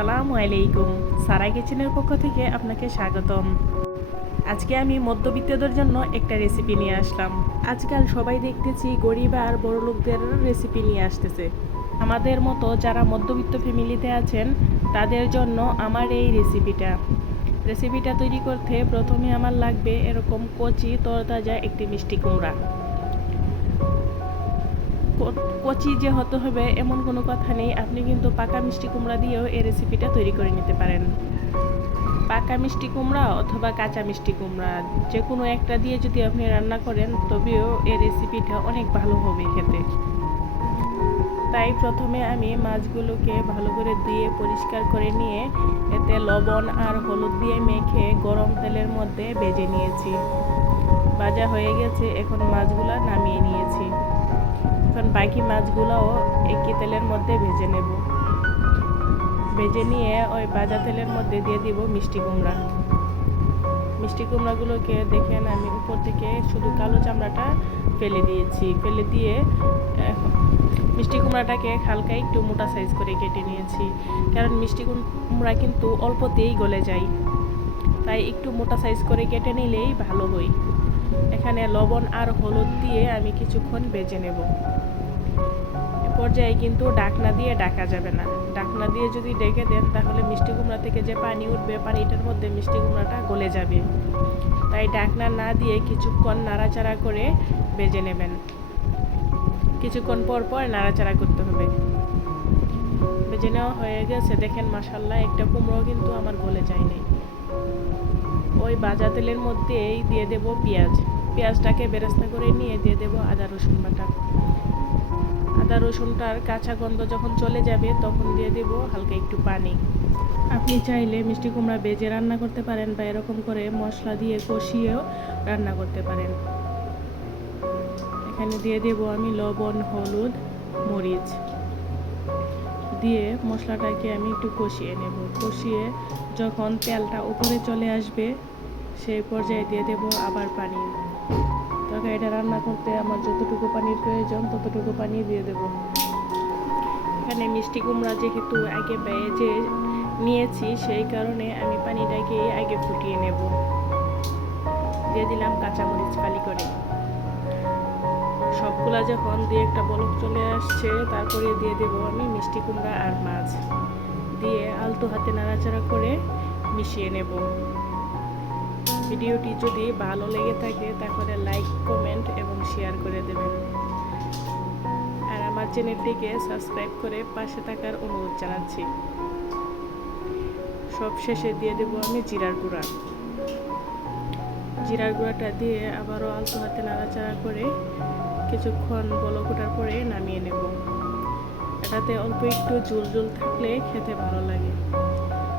আসসালামু আলাইকুম। সারা কিচেনের পক্ষ থেকে আপনাকে স্বাগতম। আজকে আমি মধ্যবিত্তদের জন্য একটা রেসিপি নিয়ে আসলাম। আজকাল সবাই দেখতেছি গরিব আর বড়লোকদের রেসিপি নিয়ে আসতেছে। আমাদের মতো যারা মধ্যবিত্ত ফ্যামিলিতে আছেন তাদের জন্য আমার এই রেসিপিটা তৈরি করতে প্রথমে আমার লাগবে এরকম কচি তরতাজা একটি মিষ্টি কুমড়া। কচি যে হতে হবে এমন কোনো কথা নেই, আপনি কিন্তু পাকা মিষ্টি কুমড়া দিয়েও এই রেসিপিটা তৈরি করে নিতে পারেন। পাকা মিষ্টি কুমড়া অথবা কাঁচা মিষ্টি কুমড়া যে কোনো একটা দিয়ে যদি আপনি রান্না করেন তবেও এই রেসিপিটা অনেক ভালো হবে খেতে। তাই প্রথমে আমি মাছগুলোকে ভালো করে ধুয়ে পরিষ্কার করে নিয়ে এতে লবণ আর হলুদ দিয়ে মেখে গরম তেলের মধ্যে ভেজে নিয়েছি। ভাজা হয়ে গেছে, এখন মাছগুলো নামিয়ে নিয়েছি। এখন বাকি মাছগুলোও একই তেলের মধ্যে ভেজে নেব। ভেজে নিয়ে ওই ভাজা তেলের মধ্যে দিয়ে দিব মিষ্টি কুমড়াগুলোকে দেখেন আমি উপর থেকে শুধু কালো চামড়াটা ফেলে দিয়েছি। ফেলে দিয়ে মিষ্টি কুমড়াটাকে হালকা একটু মোটা সাইজ করে কেটে নিয়েছি, কারণ মিষ্টি কুমড়া কিন্তু অল্পতেই গলে যায়, তাই একটু মোটা সাইজ করে কেটে নিলেই ভালো হয়। এখানে লবণ আর হলুদ দিয়ে আমি কিছুক্ষণ ভেজে নেব। এ পর্যায়ে কিন্তু ঢাকনা দিয়ে ঢাকা যাবে না। ঢাকনা দিয়ে যদি ঢেকে দেন তাহলে মিষ্টি কুমড়া থেকে যে পানি উঠবে পানিটার মধ্যে মিষ্টি কুমড়াটা গলে যাবে। তাই ঢাকনা না দিয়ে কিছুক্ষণ নাড়াচাড়া করে ভেজে নেবেন। কিছুক্ষণ পর পর নাড়াচাড়া করতে হবে। ভেজে নেওয়া হয়ে গেছে, দেখেন মাশাআল্লাহ একটা কুমড়ো কিন্তু আমার গলে যায়নি। ওই ভাজা তেলের মধ্যেই দিয়ে দেব পেঁয়াজটাকে বেরেস্তা করে নিয়ে দিয়ে দেব আদা রসুন বাটা। আদা রসুনটার কাঁচা গন্ধ যখন চলে যাবে তখন দিয়ে দেব হালকা একটু পানি। আপনি চাইলে মিষ্টি কুমড়া ভেজে রান্না করতে পারেন বা এরকম করে মশলা দিয়ে কষিয়েও রান্না করতে পারেন। এখানে দিয়ে দেব আমি লবণ, হলুদ, মরিচ দিয়ে মশলাটাকে আমি একটু কষিয়ে নেব। কষিয়ে যখন তেলটা উপরে চলে আসবে সেই পর্যায়ে দিয়ে দেব আবার পানি। তরকারিটা রান্না করতে আমার যতটুকু পানির প্রয়োজন ততটুকু পানি দিয়ে দেব। এখানে মিষ্টি কুমড়া যেহেতু আগে ভেজে নিয়েছি সেই কারণে আমি পানিটাকে আগে ফুটিয়ে নেব। দিয়ে দিলাম কাঁচামরিচ ফালি করে। সবগুলা যখন দিয়ে একটা বলক চলে আসছে তারপরে দিয়ে দেব আমি মিষ্টি কুমড়া আর মাছ দিয়ে আলতো হাতে নাড়াচাড়া করে মিশিয়ে নেব। ভিডিওটি যদি ভালো লেগে থাকে তাহলে লাইক, কমেন্ট এবং শেয়ার করে দেবেন। আর আমার চ্যানেলটিকে সাবস্ক্রাইব করে পাশে থাকার অনুরোধ জানাচ্ছি। সব শেষে দিয়ে দেব আমি জিরার গুঁড়াটা দিয়ে আবারও আলতো হাতে নাড়াচাড়া করে কিছুক্ষণ বলক ওঠার পরে নামিয়ে নেব। এটাতে অল্প একটু ঝোল থাকলে খেতে ভালো লাগে,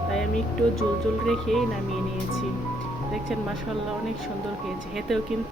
তাই আমি একটু ঝোল রেখেই নামিয়ে নিয়েছি। দেখছেন মাশাআল্লাহ অনেক সুন্দর হয়েছে, খেতেও কিন্তু